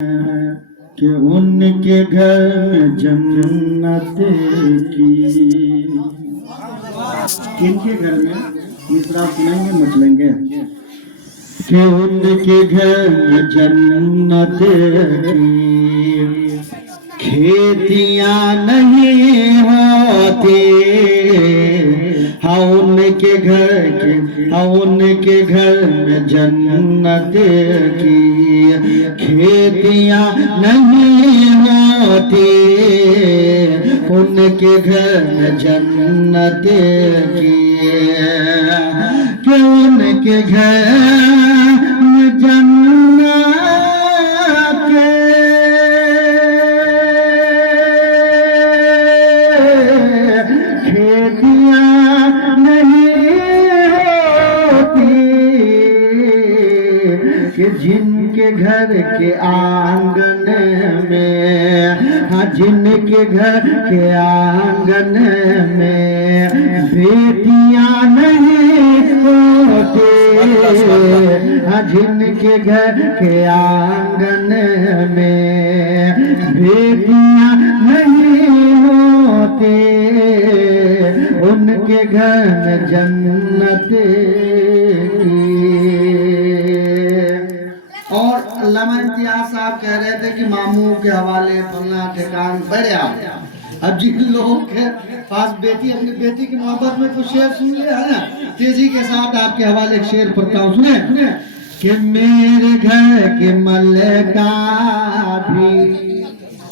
कि उनके घर में जन्नत की। किनके घर में? मिसरा सुनेंगे मचलेंगे कि उनके घर में जन्नत की खेतियां नहीं होती। हाँ उनके घर में जन्नत की खेतियां नहीं होती। उनके घर में जन्नत की कि उनके घर में जन्नत कि जिनके घर के आंगन में, हाँ जिनके घर के आंगन में बेटियां नहीं होती। हाँ जिनके घर के आंगन में बेटियां नहीं होती। उनके घर में जन्नत की। और अल्लामा इम्तियाज साहब कह रहे थे कि मामू के हवाले फलना ठिकान बढ़िया। अब जिन लोगों के पास बेटी अपनी बेटी की मोहब्बत में कुछ शेर सुन लिया है ना, तेजी के साथ आपके हवाले एक शेर पढ़ता हूँ, सुने कि मेरे घर के मल्लिका भी।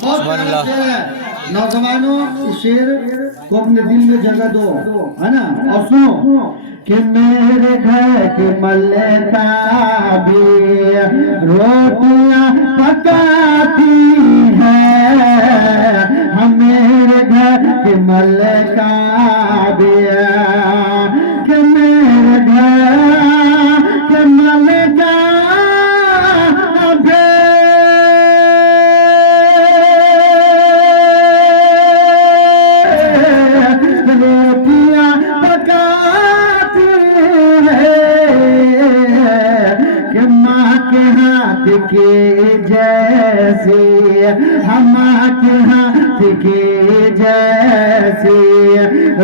बहुत बड़ा शेर है नौजवानों, इस शेर को अपने दिल में जगह दो, है ना। और सुनो कि मेरे घर की मल्लिका भी रोटियां पकाती है। हम मेरे घर की मल्लिका भी कि मेरे घर की मल्लिका भी रोटियां पकाती के जैसे, हमारे हाथ के जैसे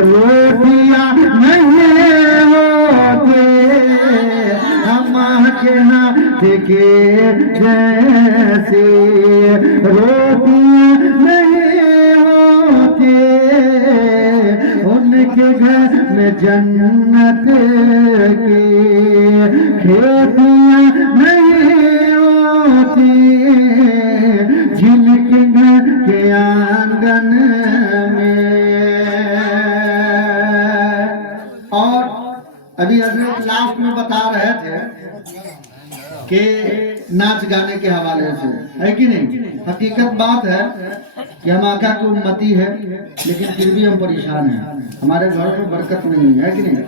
रोटियां नहीं होती। हमारे हाथ के जैसे रोटियां नहीं होती। उनके घर में जन्नत की खेतियां नहीं होती। जिनके घर के आंगन में। और अभी हजरत लास्ट में बता रहे थे कि नाच गाने के हवाले से, है कि नहीं? हकीकत बात है कि हम आका की उम्मती है, लेकिन फिर भी हम परेशान हैं। हमारे घर में बरकत नहीं है कि नहीं?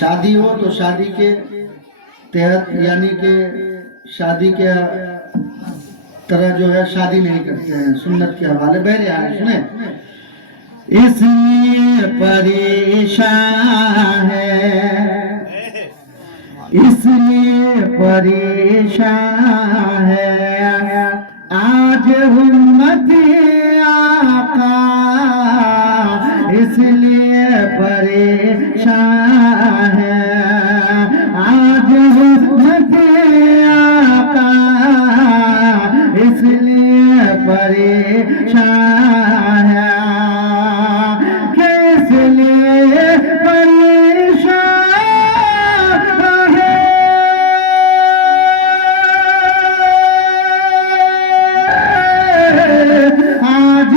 शादी हो तो शादी के तहत, यानी कि शादी के तरह जो है शादी नहीं करते हैं, सुन्नत के हवाले बहरे आए सुने। इसलिए परेशान है, इसलिए परेशान है आज उम्मती आका। इसलिए परेशान है आज उम्मती आका। इसलिए परेशान है कि इसलिए परेशान है आज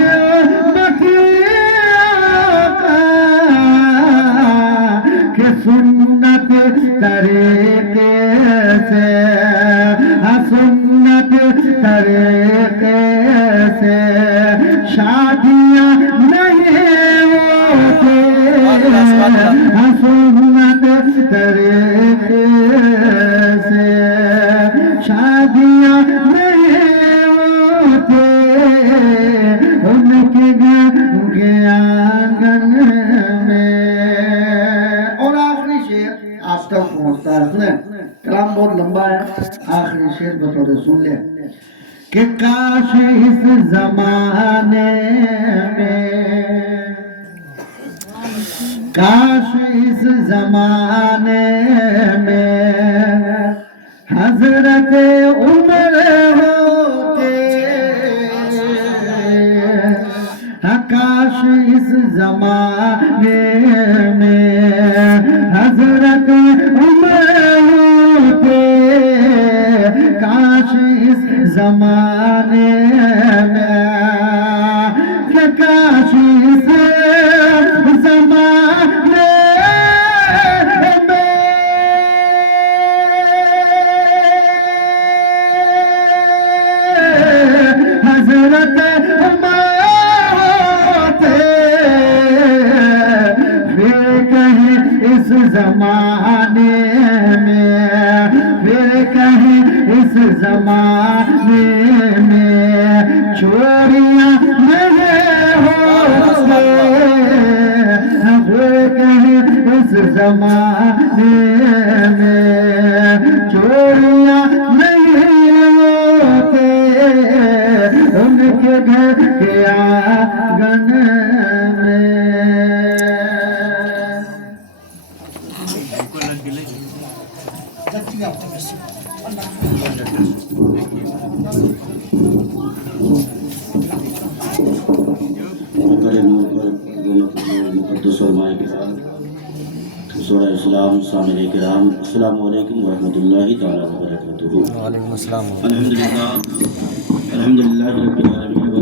के सुन्नत तरीके से, सुन्नत तरीके से शादियां नहीं होती। सुन्नत तरीके से शादियां नहीं होती। उनके घर के आंगन में। और आखिरी शेर आप तक पहुंचता है, सुने। कलाम बहुत लंबा है, आखिरी शेर बतौर सुन ले कि काश इस जमाने में, काश इस जमाने में हजरत उमर होते, काश इस जमाने में हजरत उमर होते, काश इस जमाने में, काश इस जमाने में हजरत इस जमाने में, फिर कहीं इस जमाने में चोरियां नहीं होती, फिर कहीं इस जमाने में चोरियां नहीं होती, उनके घर के आंगन में। अस्सलामु अलैकुम वरहमतुल्लाहि तआला व बरकातुहू। वालेकुम अस्सलाम। अल्हम्दुलिल्लाह रब्बिल आलमीन।